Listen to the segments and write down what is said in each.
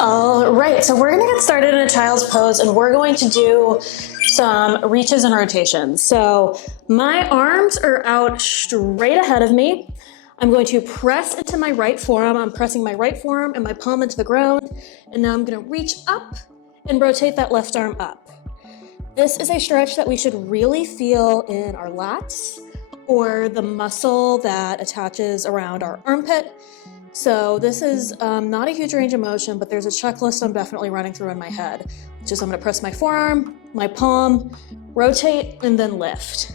All right, so we're gonna get started in a child's pose and we're going to do some reaches and rotations. So my arms are out straight ahead of me. I'm going to press into my right forearm. I'm pressing my right forearm and my palm into the ground. And now I'm gonna reach up and rotate that left arm up. This is a stretch that we should really feel in our lats or the muscle that attaches around our armpit. So this is not a huge range of motion, but there's a checklist I'm definitely running through in my head, which is I'm gonna press my forearm, my palm, rotate, and then lift.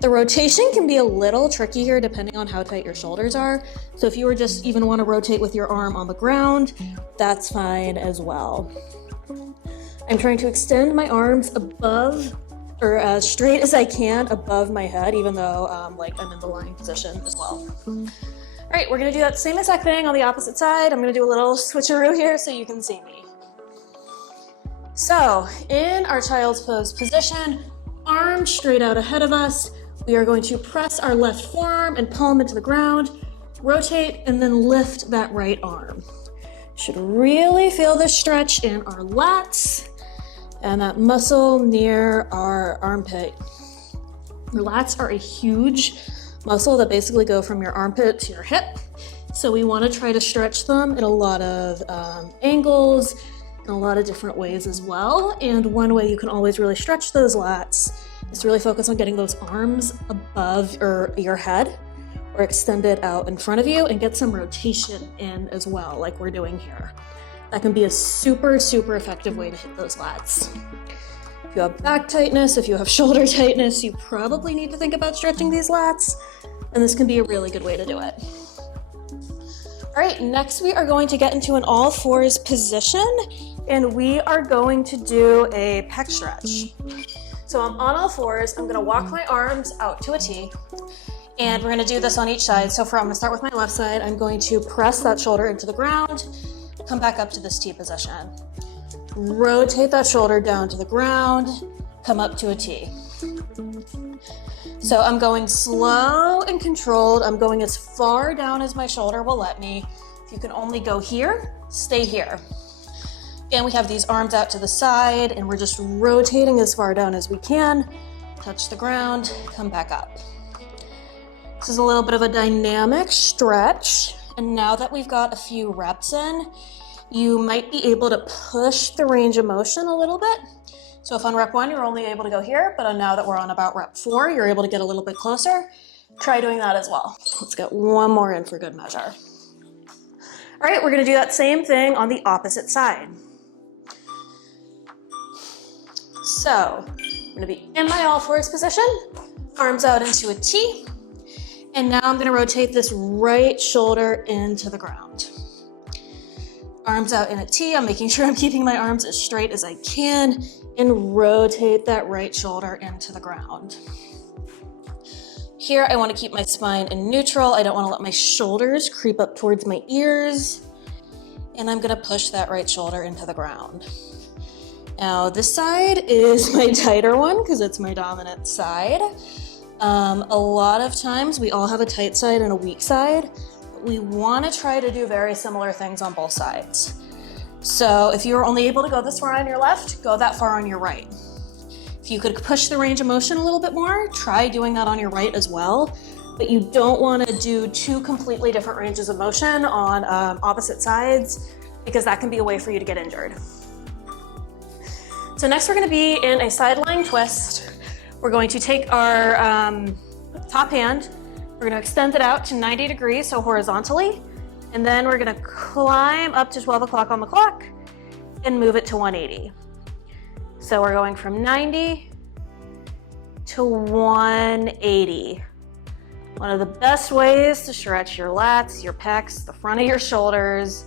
The rotation can be a little tricky here depending on how tight your shoulders are. So if you were just even wanna rotate with your arm on the ground, that's fine as well. I'm trying to extend my arms above, or as straight as I can above my head, even though I'm in the lying position as well. All right, we're gonna do that same exact thing on the opposite side. I'm gonna do a little switcheroo here so you can see me. So in our child's pose position, arms straight out ahead of us, we are going to press our left forearm and palm into the ground, rotate, and then lift that right arm. Should really feel this stretch in our lats and that muscle near our armpit. Your lats are a huge muscle that basically go from your armpit to your hip. So we want to try to stretch them in a lot of angles, in a lot of different ways as well. And one way you can always really stretch those lats is to really focus on getting those arms above your head or extended out in front of you and get some rotation in as well, like we're doing here. That can be a super, super effective way to hit those lats. If you have back tightness, if you have shoulder tightness, you probably need to think about stretching these lats, and this can be a really good way to do it. All right, next we are going to get into an all fours position, and we are going to do a pec stretch. So I'm on all fours, I'm gonna walk my arms out to a T, and we're gonna do this on each side. So I'm gonna start with my left side, I'm going to press that shoulder into the ground, come back up to this T position. Rotate that shoulder down to the ground, come up to a T. So I'm going slow and controlled. I'm going as far down as my shoulder will let me. If you can only go here, stay here. And we have these arms out to the side and we're just rotating as far down as we can. Touch the ground, come back up. This is a little bit of a dynamic stretch. And now that we've got a few reps in, you might be able to push the range of motion a little bit. So if on rep 1, you're only able to go here, but now that we're on about rep 4, you're able to get a little bit closer. Try doing that as well. Let's get one more in for good measure. All right, we're gonna do that same thing on the opposite side. So I'm gonna be in my all fours position, arms out into a T, and now I'm gonna rotate this right shoulder into the ground. Arms out in a T, I'm making sure I'm keeping my arms as straight as I can and rotate that right shoulder into the ground. Here I want to keep my spine in neutral. I don't want to let my shoulders creep up towards my ears. And I'm going to push that right shoulder into the ground. Now this side is my tighter one because it's my dominant side. A lot of times we all have a tight side and a weak side. We want to try to do very similar things on both sides. So if you're only able to go this far on your left, go that far on your right. If you could push the range of motion a little bit more, try doing that on your right as well. But you don't want to do two completely different ranges of motion on opposite sides because that can be a way for you to get injured. So next we're going to be in a side lying twist. We're going to take our top hand, we're going to extend it out to 90 degrees, so horizontally, and then we're going to climb up to 12 o'clock on the clock and move it to 180. So we're going from 90 to 180. One of the best ways to stretch your lats, your pecs, the front of your shoulders,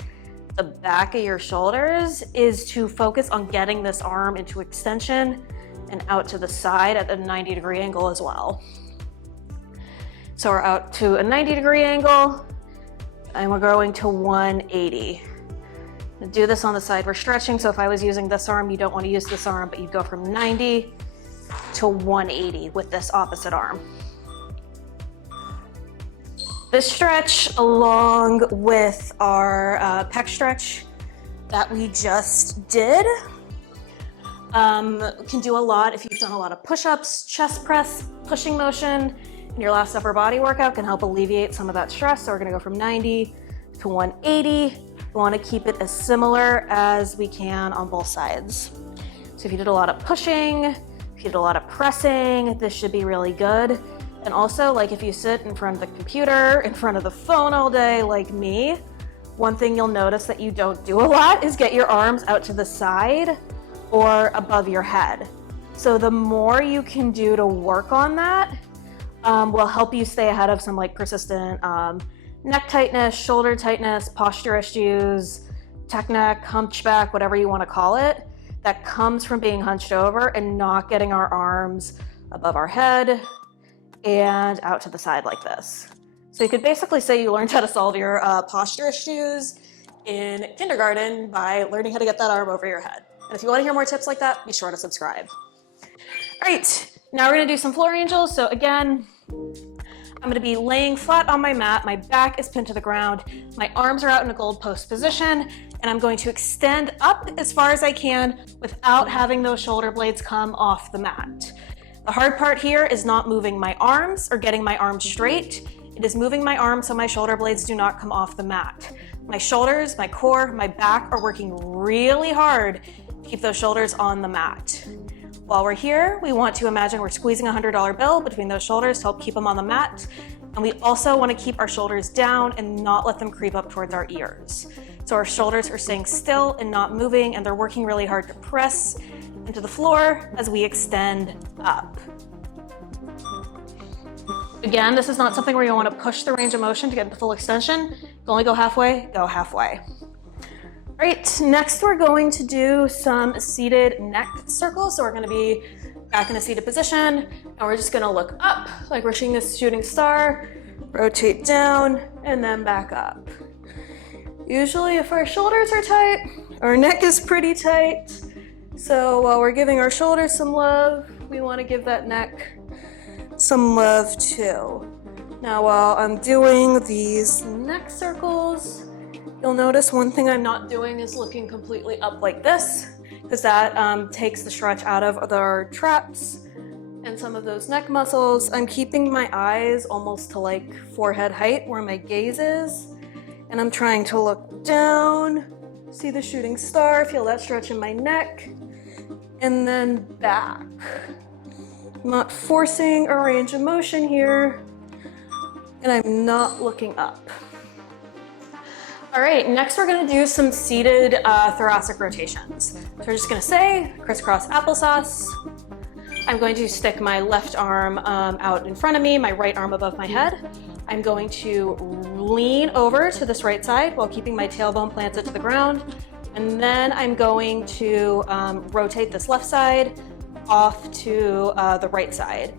the back of your shoulders is to focus on getting this arm into extension and out to the side at a 90-degree angle as well. So we're out to a 90-degree angle and we're going to 180. Do this on the side we're stretching, so if I was using this arm, you don't want to use this arm, but you'd go from 90 to 180 with this opposite arm. This stretch, along with our pec stretch, that we just did. Can do a lot if you've done a lot of push-ups, chest press, pushing motion, and your last upper body workout can help alleviate some of that stress. So we're gonna go from 90 to 180. We wanna keep it as similar as we can on both sides. So if you did a lot of pushing, if you did a lot of pressing, this should be really good. And also, like if you sit in front of the computer, in front of the phone all day like me, one thing you'll notice that you don't do a lot is get your arms out to the side or above your head. So the more you can do to work on that will help you stay ahead of some like persistent neck tightness, shoulder tightness, posture issues, tech neck, hunchback, whatever you want to call it, that comes from being hunched over and not getting our arms above our head and out to the side like this. So you could basically say you learned how to solve your posture issues in kindergarten by learning how to get that arm over your head. And if you want to hear more tips like that, be sure to subscribe. All right, now we're gonna do some floor angels. So again, I'm gonna be laying flat on my mat. My back is pinned to the ground. My arms are out in a gold post position, and I'm going to extend up as far as I can without having those shoulder blades come off the mat. The hard part here is not moving my arms or getting my arms straight. It is moving my arms so my shoulder blades do not come off the mat. My shoulders, my core, my back are working really hard to keep those shoulders on the mat. While we're here, we want to imagine we're squeezing a $100 bill between those shoulders to help keep them on the mat. And we also want to keep our shoulders down and not let them creep up towards our ears. So our shoulders are staying still and not moving, and they're working really hard to press into the floor as we extend up. Again, this is not something where you want to push the range of motion to get the full extension. You can only go halfway, go halfway. All right, next we're going to do some seated neck circles. So we're going to be back in a seated position, and we're just going to look up like we're seeing this shooting star, rotate down, and then back up. Usually if our shoulders are tight, our neck is pretty tight. So while we're giving our shoulders some love, we want to give that neck some love too. Now while I'm doing these neck circles, you'll notice one thing I'm not doing is looking completely up like this, because that takes the stretch out of our traps and some of those neck muscles. I'm keeping my eyes almost to like forehead height where my gaze is, and I'm trying to look down, see the shooting star, feel that stretch in my neck, and then back. I'm not forcing a range of motion here, and I'm not looking up. All right, next we're gonna do some seated thoracic rotations. So we're just gonna say crisscross applesauce. I'm going to stick my left arm out in front of me, my right arm above my head. I'm going to lean over to this right side while keeping my tailbone planted to the ground. And then I'm going to rotate this left side off to the right side.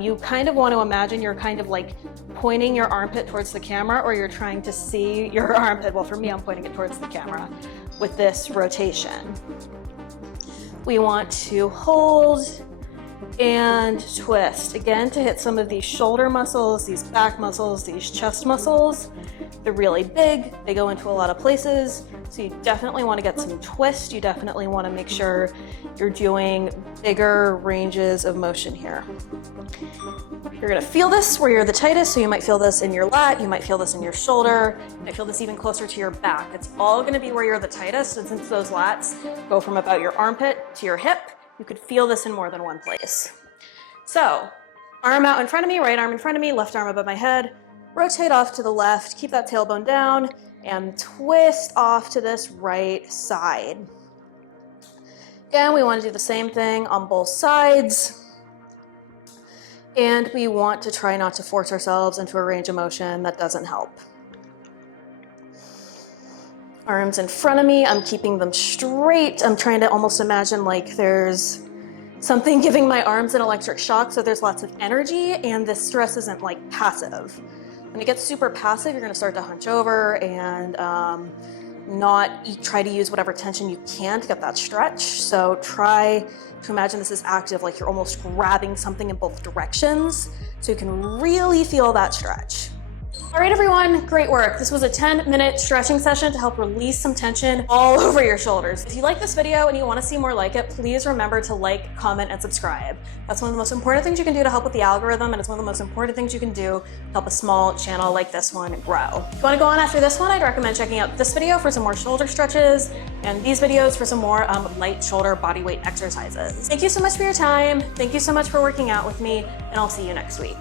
You kind of want to imagine you're kind of like pointing your armpit towards the camera, or you're trying to see your armpit. Well, for me, I'm pointing it towards the camera with this rotation. We want to hold and twist, again, to hit some of these shoulder muscles, these back muscles, these chest muscles. They're really big, they go into a lot of places, so you definitely want to get some twist. You definitely want to make sure you're doing bigger ranges of motion here. You're going to feel this where you're the tightest, so you might feel this in your lat, you might feel this in your shoulder, you might feel this even closer to your back. It's all going to be where you're the tightest, and since those lats go from about your armpit to your hip, you could feel this in more than one place. So, arm out in front of me, right arm in front of me, left arm above my head, rotate off to the left, keep that tailbone down, and twist off to this right side. Again, we want to do the same thing on both sides. And we want to try not to force ourselves into a range of motion that doesn't help. Arms in front of me, I'm keeping them straight. I'm trying to almost imagine like there's something giving my arms an electric shock, so there's lots of energy, and this stress isn't like passive. When it gets super passive, you're gonna start to hunch over and try to use whatever tension you can to get that stretch. So try to imagine this is active, like you're almost grabbing something in both directions, so you can really feel that stretch. All right, everyone, great work. This was a 10-minute stretching session to help release some tension all over your shoulders. If you like this video and you want to see more like it, please remember to like, comment, and subscribe. That's one of the most important things you can do to help with the algorithm, and it's one of the most important things you can do to help a small channel like this one grow. If you want to go on after this one, I'd recommend checking out this video for some more shoulder stretches and these videos for some more light shoulder body weight exercises. Thank you so much for your time. Thank you so much for working out with me, and I'll see you next week.